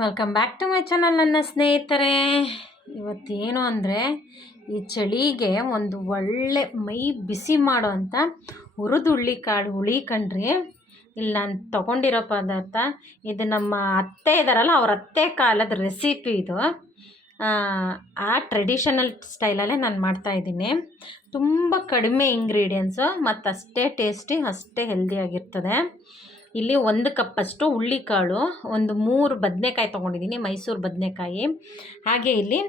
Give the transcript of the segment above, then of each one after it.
Welcome back to my channel ನನ್ನ ಸ್ನೇಹಿತರೆ. ಇವತ್ತೇನು ಅಂದರೆ, ಈ ಚಳಿಗೆ ಒಂದು ಒಳ್ಳೆ ಮೈ ಬಿಸಿ ಮಾಡೋ ಅಂಥ ಹುರಿದು ಕಾಳು ಹುಳಿ ಕಣ್ರಿ ಇಲ್ಲಿ ನಾನು ತೊಗೊಂಡಿರೋ ಪದಾರ್ಥ, ಇದು ನಮ್ಮ ಅತ್ತೆ ಇದ್ದಾರಲ್ಲ ಅವ್ರ ಅತ್ತೆ ಕಾಲದ ರೆಸಿಪಿ ಇದು. ಆ ಟ್ರೆಡಿಷನಲ್ ಸ್ಟೈಲಲ್ಲೇ ನಾನು ಮಾಡ್ತಾಯಿದ್ದೀನಿ ತುಂಬ ಕಡಿಮೆ ಇಂಗ್ರೀಡಿಯೆಂಟ್ಸು ಮತ್ತು ಅಷ್ಟೇ ಟೇಸ್ಟಿ ಅಷ್ಟೇ ಹೆಲ್ದಿಯಾಗಿರ್ತದೆ ಇಲ್ಲಿ ಒಂದು ಕಪ್ಪಷ್ಟು ಹುಳ್ಳಿಕಾಳು, ಒಂದು ಮೂರು ಬದನೆಕಾಯಿ ತೊಗೊಂಡಿದ್ದೀನಿ ಮೈಸೂರು ಬದನೆಕಾಯಿ. ಹಾಗೆ ಇಲ್ಲಿ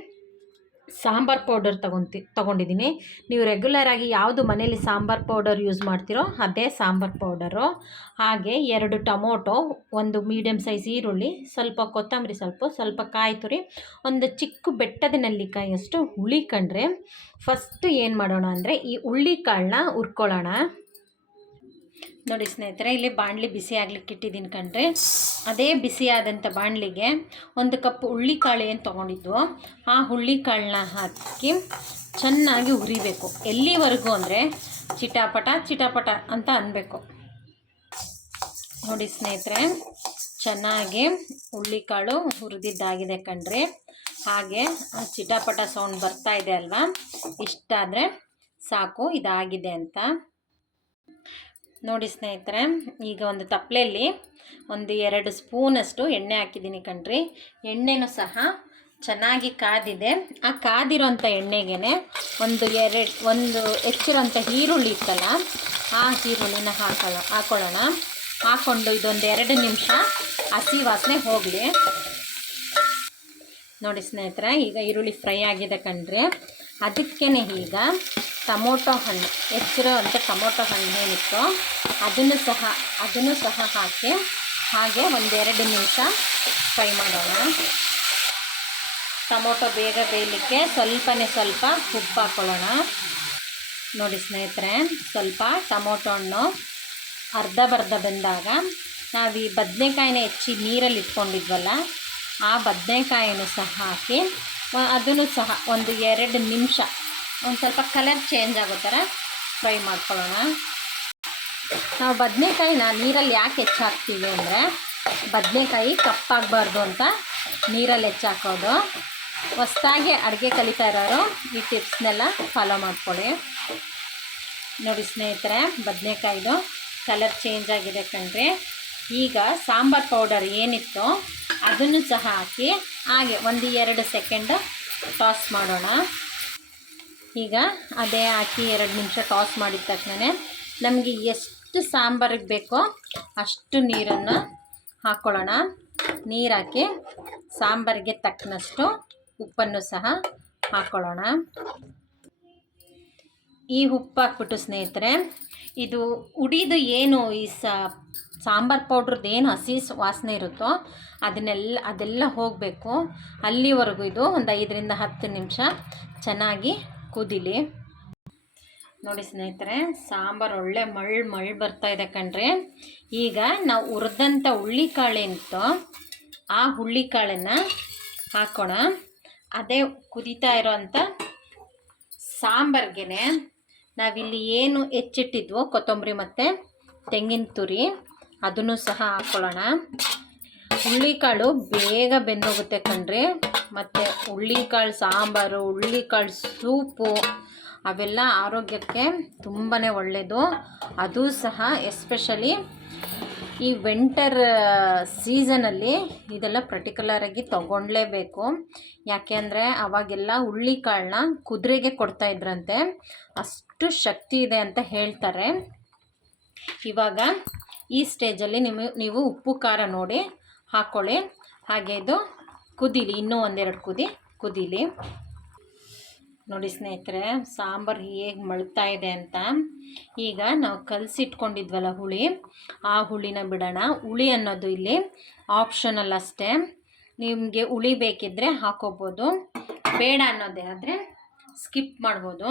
ಸಾಂಬಾರ್ ಪೌಡರ್ ತಗೊಂತಿ ತೊಗೊಂಡಿದ್ದೀನಿ ನೀವು ರೆಗ್ಯುಲರಾಗಿ ಯಾವುದು ಮನೇಲಿ ಸಾಂಬಾರ್ ಪೌಡರ್ ಯೂಸ್ ಮಾಡ್ತೀರೋ ಅದೇ ಸಾಂಬಾರ್ ಪೌಡರು ಹಾಗೆ ಎರಡು ಟೊಮೊಟೊ, ಒಂದು ಮೀಡಿಯಮ್ ಸೈಜ್ ಈರುಳ್ಳಿ, ಸ್ವಲ್ಪ ಕೊತ್ತಂಬರಿ ಸ್ವಲ್ಪ ಸ್ವಲ್ಪ ಕಾಯಿ ತುರಿ, ಒಂದು ಚಿಕ್ಕ ಬೆಟ್ಟದ ನೆಲ್ಲಿಕಾಯಿಯಷ್ಟು ಹುಳಿ ಕಂಡ್ರೆ ಫಸ್ಟ್ ಏನು ಮಾಡೋಣ ಅಂದರೆ ಈ ಹುಳ್ಳಿಕಾಳನ್ನ ಹುರ್ಕೊಳ್ಳೋಣ. ನೋಡಿ ಸ್ನೇಹಿತರೆ, ಇಲ್ಲಿ ಬಾಣಲಿ ಬಿಸಿ ಆಗ್ಲಿಕ್ಕೆ ಇಟ್ಟಿದ್ದೀನಿ ಕಣ್ರಿ. ಅದೇ ಬಿಸಿಯಾದಂಥ ಬಾಣಲಿಗೆ ಒಂದು ಕಪ್ ಹುಳ್ಳಿಕಾಳು ಏನು ತೊಗೊಂಡಿದ್ವು ಆ ಹುಳ್ಳಿಕಾಳನ್ನ ಹಾಕಿ ಚೆನ್ನಾಗಿ ಹುರಿಬೇಕು. ಎಲ್ಲಿವರೆಗೂ ಅಂದರೆ ಚಿಟಾಪಟ ಚಿಟಾಪಟ ಅಂತ ಅನ್ಬೇಕು. ನೋಡಿ ಸ್ನೇಹಿತರೆ, ಚೆನ್ನಾಗಿ ಹುಳ್ಳಿಕಾಳು ಹುರಿದಿದ್ದಾಗಿದೆ ಕಣ್ರಿ. ಹಾಗೆ ಚಿಟಾಪಟ ಸೌಂಡ್ ಬರ್ತಾ ಇದೆ ಅಲ್ವಾ? ಇಷ್ಟಾದರೆ ಸಾಕು, ಇದಾಗಿದೆ ಅಂತ. ನೋಡಿ ಸ್ನೇಹಿತರೆ, ಈಗ ಒಂದು ತಪ್ಪಲೆಯಲ್ಲಿ ಒಂದು ಎರಡು ಸ್ಪೂನಷ್ಟು ಎಣ್ಣೆ ಹಾಕಿದ್ದೀನಿ ಕಣ್ರಿ. ಎಣ್ಣೆನೂ ಸಹ ಚೆನ್ನಾಗಿ ಕಾದಿದೆ. ಆ ಕಾದಿರೋಂಥ ಎಣ್ಣೆಗೆ ಒಂದು ಎರಡು, ಒಂದು ಹೆಚ್ಚಿರೋಂಥ ಈರುಳ್ಳಿ ಇತ್ತಲ್ಲ, ಆ ಈರುಳ್ಳಿನ ಹಾಕೋಣ ಹಾಕೊಳ್ಳೋಣ. ಹಾಕ್ಕೊಂಡು ಇದೊಂದು ಎರಡು ನಿಮಿಷ ಹಸಿ ವಾಸನೆ ಹೋಗಲಿ. ನೋಡಿ ಸ್ನೇಹಿತರೆ, ಈಗ ಈರುಳ್ಳಿ ಫ್ರೈ ಆಗಿದೆ ಕಣ್ರಿ. ಅದಕ್ಕೇ ಈಗ ಟೊಮೊಟೊ ಹಣ್ಣು ಹೆಚ್ಚಿರೋ ಅಂತ ಟೊಮೊಟೊ ಹಣ್ಣು ಏನಿತ್ತು ಅದನ್ನು ಸಹ ಅದನ್ನು ಸಹ ಹಾಕಿ ಹಾಗೆ ಒಂದೆರಡು ನಿಮಿಷ ಫ್ರೈ ಮಾಡೋಣ. ಟೊಮೊಟೊ ಬೇಗ ಬೇಯಲಿಕ್ಕೆ ಸ್ವಲ್ಪನೇ ಸ್ವಲ್ಪ ಉಪ್ಪು ಹಾಕ್ಕೊಳ್ಳೋಣ ನೋಡಿ ಸ್ನೇಹಿತರೆ, ಸ್ವಲ್ಪ ಟೊಮೊಟೊ ಹಣ್ಣು ಅರ್ಧ ಬರ್ಧ ಬಂದಾಗ ನಾವು ಈ ಬದನೆಕಾಯಿನ ಹೆಚ್ಚಿ ನೀರಲ್ಲಿ ಇಟ್ಕೊಂಡಿದ್ವಲ್ಲ, ಆ ಬದನೆಕಾಯಿನೂ ಸಹ ಹಾಕಿ ಅದನ್ನು ಸಹ ಒಂದು ಎರಡು ನಿಮಿಷ, ಒಂದು ಸ್ವಲ್ಪ ಕಲರ್ ಚೇಂಜ್ ಆಗೋ ಥರ ಫ್ರೈ ಮಾಡ್ಕೊಳ್ಳೋಣ. ನಾವು ಬದನೆಕಾಯಿನ ನೀರಲ್ಲಿ ಯಾಕೆ ಹೆಚ್ಚಾಕ್ತೀವಿ ಅಂದರೆ, ಬದನೆಕಾಯಿ ಕಪ್ಪಾಗಬಾರ್ದು ಅಂತ ನೀರಲ್ಲಿ ಹೆಚ್ಚಾಕೋದು. ಹೊಸ್ದಾಗಿ ಅಡುಗೆ ಕಲಿತಾ ಇರೋರು ಈ ಟಿಪ್ಸ್ನೆಲ್ಲ ಫಾಲೋ ಮಾಡ್ಕೊಳ್ಳಿ. ನೋಡಿ ಸ್ನೇಹಿತರೆ, ಬದನೆಕಾಯಿದು ಕಲರ್ ಚೇಂಜ್ ಆಗಿದೆ ಕಣ್ರಿ. ಈಗ ಸಾಂಬಾರ್ ಪೌಡರ್ ಏನಿತ್ತು ಅದನ್ನು ಸಹ ಹಾಕಿ ಹಾಗೆ ಒಂದು ಎರಡು ಸೆಕೆಂಡ್ ಟಾಸ್ ಮಾಡೋಣ. ಈಗ ಅದೇ ಹಾಕಿ ಎರಡು ನಿಮಿಷ ಟಾಸ್ ಮಾಡಿದ ತಕ್ಷಣ ನಮಗೆ ಎಷ್ಟು ಸಾಂಬಾರಿಗೆ ಬೇಕೋ ಅಷ್ಟು ನೀರನ್ನು ಹಾಕ್ಕೊಳ್ಳೋಣ ನೀರು ಹಾಕಿ ಸಾಂಬಾರಿಗೆ ತಕ್ಕನಷ್ಟು ಉಪ್ಪನ್ನು ಸಹ ಹಾಕ್ಕೊಳ್ಳೋಣ ಈ ಉಪ್ಪು ಹಾಕ್ಬಿಟ್ಟು ಸ್ನೇಹಿತರೆ, ಇದು ಉಡಿದು ಏನು ಈ ಸಾಂಬಾರ್ ಪೌಡ್ರದ್ದು ಏನು ಹಸಿ ವಾಸನೆ ಇರುತ್ತೋ ಅದನ್ನೆಲ್ಲ, ಅದೆಲ್ಲ ಹೋಗಬೇಕು. ಅಲ್ಲಿವರೆಗೂ ಇದು ಒಂದು ಐದರಿಂದ ಹತ್ತು ನಿಮಿಷ ಚೆನ್ನಾಗಿ ಕುದಿಲಿ. ನೋಡಿ ಸ್ನೇಹಿತರೆ, ಸಾಂಬಾರು ಒಳ್ಳೆ ಮಳ್ ಮಳ್ ಬರ್ತಾ ಇದೆ ಕಣ್ರಿ. ಈಗ ನಾವು ಹುರಿದಂಥ ಹುಳ್ಳಿಕಾಳೇನಿತ್ತೋ ಆ ಹುಳ್ಳಿಕಾಳನ್ನು ಹಾಕೋಣ ಅದೇ ಕುದೀತಾ ಇರೋವಂಥ ಸಾಂಬಾರ್ಗೆ ನಾವಿಲ್ಲಿ ಏನು ಹೆಚ್ಚಿಟ್ಟಿದ್ವೋ ಕೊತ್ತಂಬರಿ ಮತ್ತು ತೆಂಗಿನ ತುರಿ ಅದನ್ನು ಸಹ ಹಾಕ್ಕೊಳ್ಳೋಣ ಹುಳ್ಳಿಕಾಳು ಬೇಗ ಬೆಂದೋಗುತ್ತೆ ಕಣ್ರಿ. ಮತ್ತು ಹುಳ್ಳಿಕಾಳು ಸಾಂಬಾರು ಹುಳ್ಳಿಕಾಳು ಸೂಪು, ಅವೆಲ್ಲ ಆರೋಗ್ಯಕ್ಕೆ ತುಂಬಾ ಒಳ್ಳೆಯದು ಅದು ಸಹ ಎಸ್ಪೆಷಲಿ ಈ ವಿಂಟರ್ ಸೀಸನಲ್ಲಿ ಇದೆಲ್ಲ ಪರ್ಟಿಕ್ಯುಲರಾಗಿ ತೊಗೊಳ್ಳೇಬೇಕು ಯಾಕೆ ಅಂದರೆ ಅವಾಗೆಲ್ಲ ಹುಳ್ಳಿಕಾಳನ್ನ ಕುದುರೆಗೆ ಕೊಡ್ತಾಯಿದ್ರಂತೆ ಅಷ್ಟು ಶಕ್ತಿ ಇದೆ ಅಂತ ಹೇಳ್ತಾರೆ. ಇವಾಗ ಈ ಸ್ಟೇಜಲ್ಲಿ ನಿಮ್ಮ ನೀವು ಉಪ್ಪು, ಖಾರ ನೋಡಿ ಹಾಕ್ಕೊಳ್ಳಿ ಹಾಗೆ ಇದು ಕುದೀಲಿ, ಇನ್ನೂ ಒಂದೆರಡು ಕುದಿ, ಕುದೀಲಿ. ನೋಡಿ ಸ್ನೇಹಿತರೆ, ಸಾಂಬಾರು ಹೇಗೆ ಮಳ್ತಾ ಇದೆ ಅಂತ. ಈಗ ನಾವು ಕಲಸಿಟ್ಕೊಂಡಿದ್ವಲ್ಲ ಹುಳಿ, ಆ ಹುಳಿನ ಬಿಡೋಣ. ಹುಳಿ ಅನ್ನೋದು ಇಲ್ಲಿ ಆಪ್ಷನಲ್ ಅಷ್ಟೇ. ನಿಮಗೆ ಹುಳಿ ಬೇಕಿದ್ದರೆ ಹಾಕೋಬೋದು. ಬೇಡ ಅನ್ನೋದೇ ಆದರೆ ಸ್ಕಿಪ್ ಮಾಡ್ಬೋದು.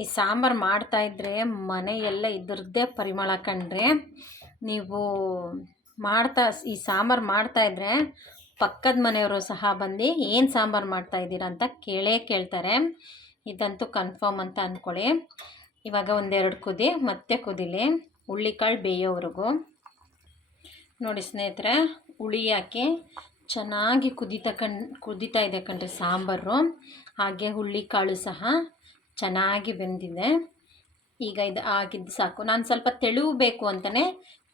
ಈ ಸಾಂಬಾರು ಮಾಡ್ತಾಯಿದ್ರೆ ಮನೆಯೆಲ್ಲ ಇದ್ರದ್ದೇ ಪರಿಮಳ ಕಂಡ್ರೆ ನೀವು ಮಾಡ್ತಾ, ಈ ಸಾಂಬಾರು ಮಾಡ್ತಾಯಿದ್ರೆ ಪಕ್ಕದ ಮನೆಯವರು ಸಹ ಬಂದು ಏನು ಸಾಂಬಾರು ಮಾಡ್ತಾಯಿದ್ದೀರಾ ಅಂತ ಕೇಳೇ ಕೇಳ್ತಾರೆ. ಇದಂತೂ ಕನ್ಫರ್ಮ್ ಅಂತ ಅಂದ್ಕೊಳ್ಳಿ ಇವಾಗ ಒಂದೆರಡು ಕುದಿ, ಮತ್ತೆ ಕುದಿಲಿ. ಹುಳ್ಳಿಕಾಳು ಬೇಯೋವರೆಗೂ. ನೋಡಿ ಸ್ನೇಹಿತರೆ, ಹುಳಿ ಹಾಕಿ ಚೆನ್ನಾಗಿ ಕುದೀತಾ ಕಣ್, ಕುದೀತಾ ಇದೆ ಕಣ್ರಿ ಸಾಂಬಾರು. ಹಾಗೆ ಹುಳ್ಳಿಕಾಳು ಸಹ ಚೆನ್ನಾಗಿ ಬೆಂದಿದೆ. ಈಗ ಇದು ಆಗಿದ್ದು ಸಾಕು. ನಾನು ಸ್ವಲ್ಪ ತೆಳು ಬೇಕು ಅಂತಲೇ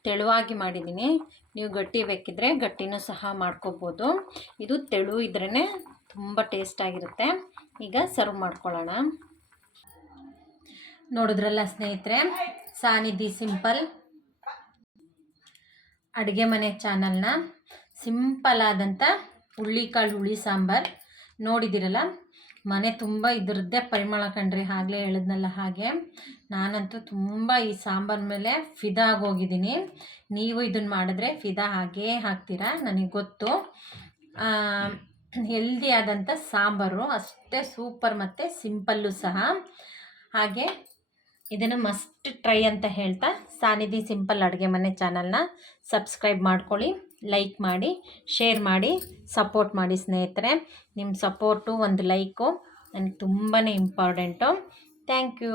ತೆಳುವಾಗಿ ಮಾಡಿದ್ದೀನಿ. ನೀವು ಗಟ್ಟಿ ಬೇಕಿದ್ರೆ ಗಟ್ಟಿನೂ ಸಹ ಮಾಡ್ಕೋಬೋದು. ಇದು ತೆಳು ಇದ್ರೇ ತುಂಬ ಟೇಸ್ಟಾಗಿರುತ್ತೆ ಈಗ ಸರ್ವ್ ಮಾಡ್ಕೊಳ್ಳೋಣ. ನೋಡಿದ್ರಲ್ಲ ಸ್ನೇಹಿತರೆ, ಸಾನಿಧಿ ಸಿಂಪಲ್ ಅಡುಗೆ ಮನೆ ಚಾನಲ್ನ ಸಿಂಪಲ್ ಆದಂಥ ಹುಳ್ಳಿಕಾಳು ಹುಳಿ ಸಾಂಬಾರು ನೋಡಿದ್ದೀರಲ್ಲ ಮನೆ ತುಂಬ ಇದ್ರದ್ದೇ ಪರಿಮಳ ಕಂಡ್ರಿ ಆಗಲೇ ಹೇಳಿದ್ನಲ್ಲ ಹಾಗೆ. ನಾನಂತೂ ತುಂಬ ಈ ಸಾಂಬಾರ್ ಮೇಲೆ ಫಿದಾ ಆಗೋಗಿದ್ದೀನಿ. ನೀವು ಇದನ್ನು ಮಾಡಿದ್ರೆ ಫಿದಾ ಹಾಗೇ ಹಾಕ್ತೀರಾ ನನಗೆ ಗೊತ್ತು. ಹೆಲ್ದಿ ಆದಂಥ ಸಾಂಬಾರು, ಅಷ್ಟೇ ಸೂಪರ್ ಮತ್ತು ಸಿಂಪಲ್ಲು ಸಹ. ಹಾಗೆ ಇದನ್ನು ಮಸ್ಟ್ ಟ್ರೈ ಅಂತ ಹೇಳ್ತಾ ಸಾನಿಧಿ ಸಿಂಪಲ್ ಅಡುಗೆ ಮನೆ ಚಾನಲ್ನ ಸಬ್ಸ್ಕ್ರೈಬ್ ಮಾಡ್ಕೊಳ್ಳಿ. ಲೈಕ್ ಮಾಡಿ ಶೇರ್ ಮಾಡಿ ಸಪೋರ್ಟ್ ಮಾಡಿ ಸ್ನೇಹಿತರೆ. ನಿಮ್ಮ ಸಪೋರ್ಟು ಒಂದು ಲೈಕು ನನಗೆ ತುಂಬಾ ಇಂಪಾರ್ಟೆಂಟು ಥ್ಯಾಂಕ್ ಯು